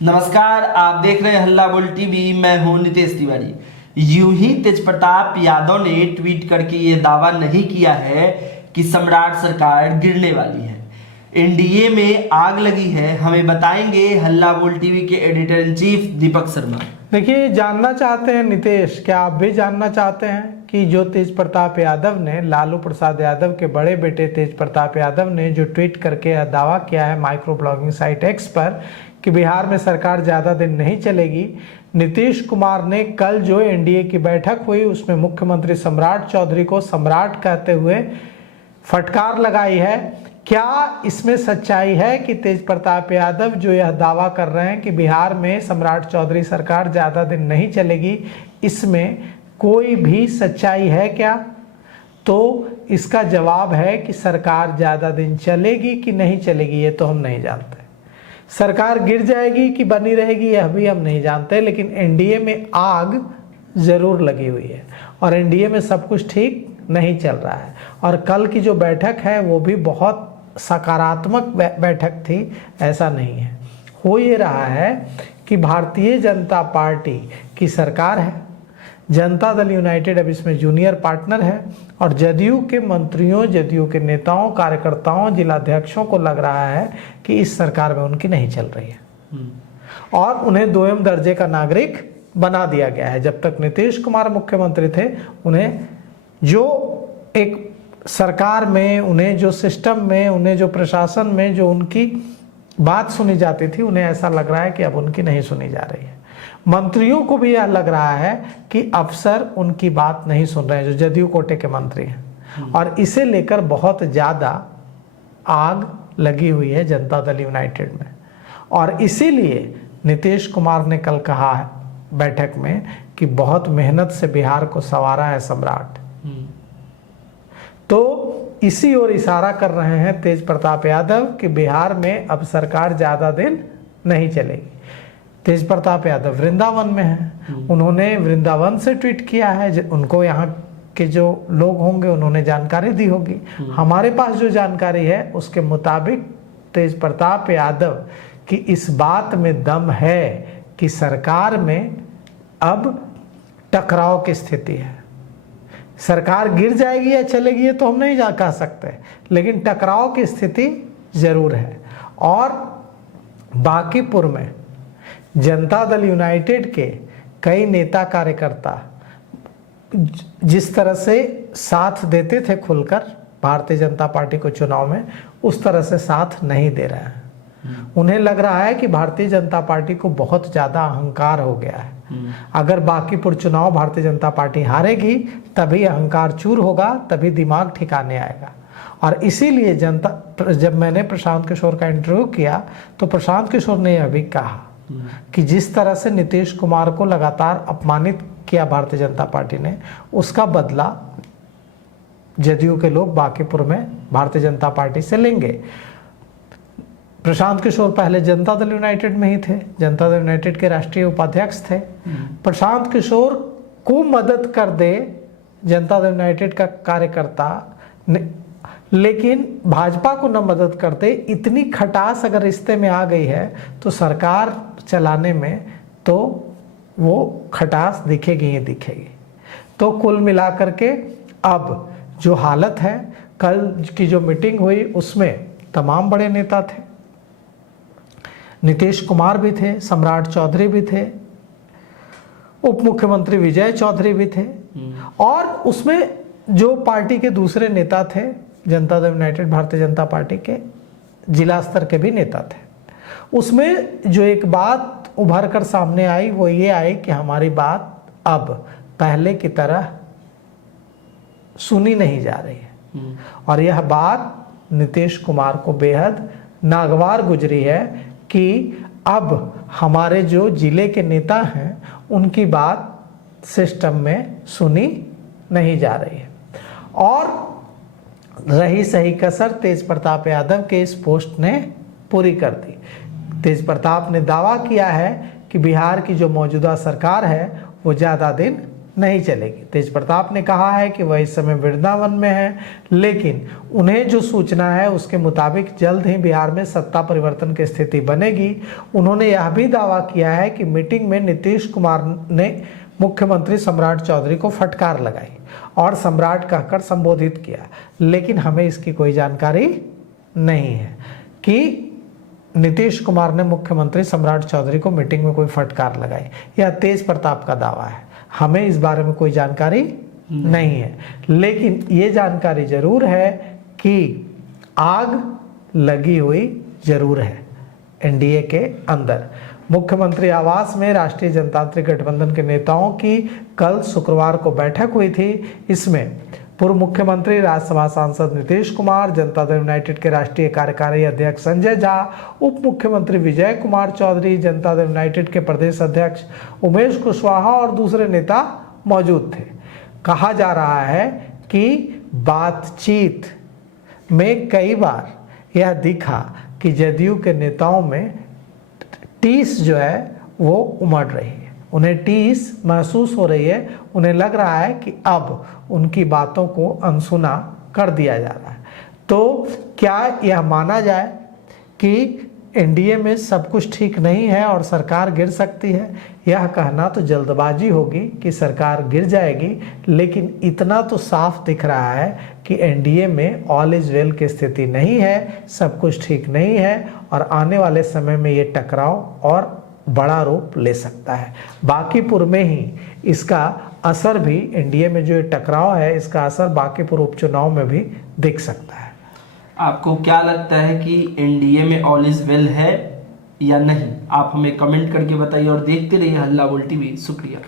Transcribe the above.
नमस्कार, आप देख रहे हैं हल्ला बोल टीवी। मैं हूं नितेश तिवारी। यूं ही तेजप्रताप यादव ने ट्वीट करके ये दावा नहीं किया है कि सम्राट सरकार गिरने वाली है, एनडीए में आग लगी है। हमें बताएंगे हल्ला बोल टीवी के editor in chief Deepak Sharma. देखिए, जानना चाहते हैं नितेश, क्या आप भी जानना चाहते हैं कि जो तेजप्रताप यादव ने, लालू प्रसाद यादव के बड़े बेटे तेजप्रताप यादव ने जो ट्वीट करके यह दावा किया है माइक्रो ब्लॉगिंग साइट एक्स पर कि बिहार में सरकार ज़्यादा दिन नहीं चलेगी। नीतीश कुमार ने कल जो एनडीए की बैठक हुई उसमें मुख्यमंत्री सम्राट चौधरी को सम्राट कहते हुए फटकार लगाई है। क्या इसमें सच्चाई है कि तेजप्रताप यादव जो यह दावा कर रहे हैं कि बिहार में सम्राट चौधरी सरकार ज़्यादा दिन नहीं चलेगी, इसमें कोई भी सच्चाई है क्या? तो इसका जवाब है कि सरकार ज़्यादा दिन चलेगी कि नहीं चलेगी ये तो हम नहीं जानते। सरकार गिर जाएगी कि बनी रहेगी यह भी हम नहीं जानते, लेकिन एनडीए में आग ज़रूर लगी हुई है और एनडीए में सब कुछ ठीक नहीं चल रहा है। और कल की जो बैठक है वो भी बहुत सकारात्मक बैठक थी, ऐसा नहीं है। हो ये रहा है कि भारतीय जनता पार्टी की सरकार है, जनता दल यूनाइटेड अब इसमें जूनियर पार्टनर है और जदयू के मंत्रियों, जदयू के नेताओं, कार्यकर्ताओं, जिलाध्यक्षों को लग रहा है कि इस सरकार में उनकी नहीं चल रही है और उन्हें दोयम दर्जे का नागरिक बना दिया गया है। जब तक नीतीश कुमार मुख्यमंत्री थे, उन्हें जो एक सरकार में, उन्हें जो सिस्टम में, उन्हें जो प्रशासन में जो उनकी बात सुनी जाती थी, उन्हें ऐसा लग रहा है कि अब उनकी नहीं सुनी जा रही है। मंत्रियों को भी यह लग रहा है कि अफसर उनकी बात नहीं सुन रहे हैं, जो जदयू कोटे के मंत्री हैं, और इसे लेकर बहुत ज़्यादा आग लगी हुई है जनता दल यूनाइटेड में। और इसीलिए नीतीश कुमार ने कल कहा है बैठक में कि बहुत मेहनत से बिहार को संवारा है सम्राट। तो इसी ओर इशारा कर रहे हैं तेजप्रताप यादव कि बिहार में अब सरकार ज़्यादा दिन नहीं चलेगी। तेजप्रताप यादव वृंदावन में हैं, उन्होंने वृंदावन से ट्वीट किया है। उनको यहाँ के जो लोग होंगे उन्होंने जानकारी दी होगी। हमारे पास जो जानकारी है उसके मुताबिक तेजप्रताप यादव की इस बात में दम है कि सरकार में अब टकराव की स्थिति है। सरकार गिर जाएगी या चलेगी ये तो हम नहीं कह सकते, लेकिन टकराव की स्थिति जरूर है। और बांकीपुर में जनता दल यूनाइटेड के कई नेता कार्यकर्ता जिस तरह से साथ देते थे खुलकर भारतीय जनता पार्टी को चुनाव में, उस तरह से साथ नहीं दे रहे हैं। उन्हें लग रहा है कि भारतीय जनता पार्टी को बहुत ज़्यादा अहंकार हो गया है। अगर बांकीपुर चुनाव भारतीय जनता पार्टी हारेगी तभी अहंकार चूर होगा, तभी दिमाग ठिकाने आएगा। और इसीलिए जनता, जब मैंने प्रशांत किशोर का इंटरव्यू किया तो प्रशांत किशोर ने यह भी कहा कि जिस तरह से नीतीश कुमार को लगातार अपमानित किया भारतीय जनता पार्टी ने, उसका बदला जदयू के लोग बांकीपुर में भारतीय जनता पार्टी से लेंगे। प्रशांत किशोर पहले जनता दल यूनाइटेड में ही थे, जनता दल यूनाइटेड के राष्ट्रीय उपाध्यक्ष थे। प्रशांत किशोर को मदद कर दे जनता दल यूनाइटेड का कार्यकर्ता, लेकिन भाजपा को न मदद करते, इतनी खटास अगर रिश्ते में आ गई है तो सरकार चलाने में तो वो खटास दिखेगी ही दिखेगी। तो कुल मिलाकर के अब जो हालत है, कल की जो मीटिंग हुई उसमें तमाम बड़े नेता थे, नीतीश कुमार भी थे, सम्राट चौधरी भी थे, उप मुख्यमंत्री विजय चौधरी भी थे, और उसमें जो पार्टी के दूसरे नेता थे, जनता दल यूनाइटेड भारतीय जनता पार्टी के जिला स्तर के भी नेता थे। उसमें जो एक बात उभर कर सामने आई वो ये आई कि हमारी बात अब पहले की तरह सुनी नहीं जा रही है। और यह बात नीतीश कुमार को बेहद नागवार गुजरी है कि अब हमारे जो जिले के नेता हैं उनकी बात सिस्टम में सुनी नहीं जा रही है। और रही सही कसर तेजप्रताप यादव के इस पोस्ट ने पूरी कर दी। तेजप्रताप ने दावा किया है कि बिहार की जो मौजूदा सरकार है वो ज़्यादा दिन नहीं चलेगी। तेज प्रताप ने कहा है कि वह इस समय वृंदावन में है, लेकिन उन्हें जो सूचना है उसके मुताबिक जल्द ही बिहार में सत्ता परिवर्तन की स्थिति बनेगी। उन्होंने यह भी दावा किया है कि मीटिंग में नीतीश कुमार ने मुख्यमंत्री सम्राट चौधरी को फटकार लगाई और सम्राट कहकर संबोधित किया, लेकिन हमें इसकी कोई जानकारी नहीं है कि नीतीश कुमार ने मुख्यमंत्री सम्राट चौधरी को मीटिंग में कोई फटकार लगाई। यह तेज प्रताप का दावा है, हमें इस बारे में कोई जानकारी नहीं है। लेकिन ये जानकारी जरूर है कि आग लगी हुई जरूर है एनडीए के अंदर। मुख्यमंत्री आवास में राष्ट्रीय जनतांत्रिक गठबंधन के नेताओं की कल शुक्रवार को बैठक हुई थी। इसमें पूर्व मुख्यमंत्री राज्यसभा सांसद नीतीश कुमार, जनता दल यूनाइटेड के राष्ट्रीय कार्यकारी अध्यक्ष संजय झा, उप मुख्यमंत्री विजय कुमार चौधरी, जनता दल यूनाइटेड के प्रदेश अध्यक्ष उमेश कुशवाहा और दूसरे नेता मौजूद थे। कहा जा रहा है कि बातचीत में कई बार यह दिखा कि जदयू के नेताओं में टीस जो है वो उमड़ रही है, उन्हें टीस महसूस हो रही है। उन्हें लग रहा है कि अब उनकी बातों को अनसुना कर दिया जा रहा है। तो क्या यह माना जाए कि एनडीए में सब कुछ ठीक नहीं है और सरकार गिर सकती है? यह कहना तो जल्दबाजी होगी कि सरकार गिर जाएगी, लेकिन इतना तो साफ दिख रहा है कि एनडीए में ऑल इज वेल की स्थिति नहीं है, सब कुछ ठीक नहीं है और आने वाले समय में ये टकराव और बड़ा रूप ले सकता है। बांकीपुर में ही इसका असर भी, एनडीए में जो ये टकराव है इसका असर बांकीपुर उपचुनाव में भी दिख सकता है। आपको क्या लगता है कि एनडीए में ऑल इज वेल है या नहीं? आप हमें कमेंट करके बताइए और देखते रहिए हल्ला बोल टीवी। शुक्रिया।